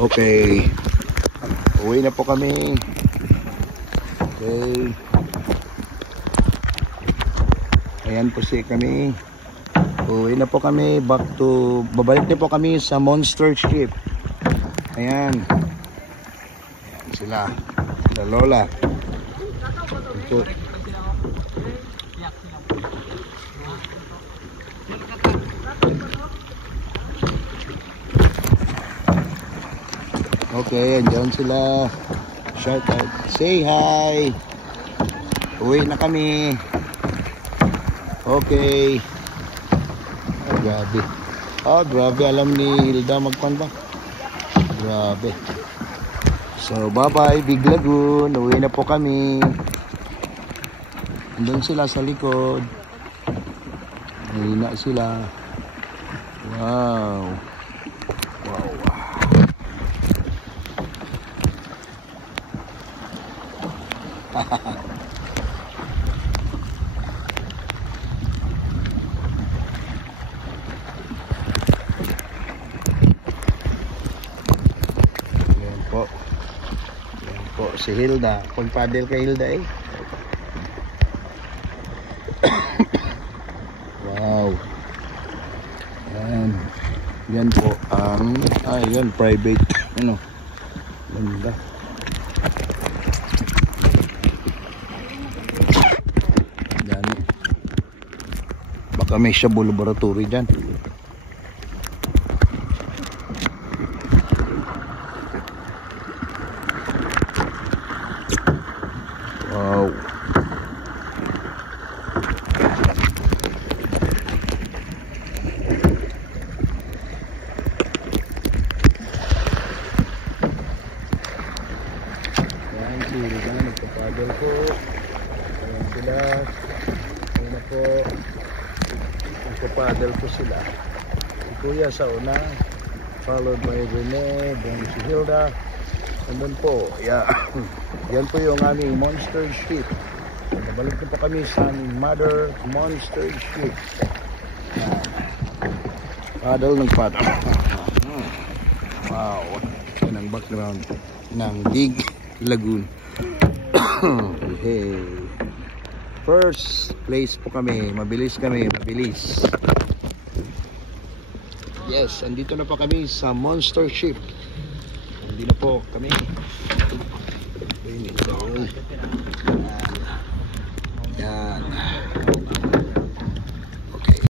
Okay. Uwi na po kami. Okay. Ayan po kami. Uwi na po kami. Babalik na po kami sa Monster Ship. Ayan. Ayan sila. Sila Lola. Ito. Okay, andyan sila. Shout out. Say hi. Uwi na kami. Okay. Oh, grabe. Oh, grabe. Alam ni Hilda magpan ba? Grabe. So, bye-bye, Big Lagoon. Uwi na po kami. Andun sila sa likod. Uwi na sila. Wow. Wow. Yan po. Yan po si Hilda. Pagpadel kay Hilda eh. Wow. Yan. Yan po ang yan private ano. Ganda. Baka may Shabu laboratory dyan. Wow. Yan sila, nagpapadal ko. Ayan sila. Ayan na po. Nagpapadal ko sila. Si Kuya sa una, followed by Rene, then si Hilda. Nandun po, yeah. Yan po yung aming Monster Ship. Nabalik na po kami sa aming Mother Monster Ship. Paddle ng paddle. Wow. Yan ang background ng Big Lagoon. Hey. First place po kami. Mabilis kami, mabilis. Yes, andito na po kami sa Monster Ship. Hindi na po kami. Yan.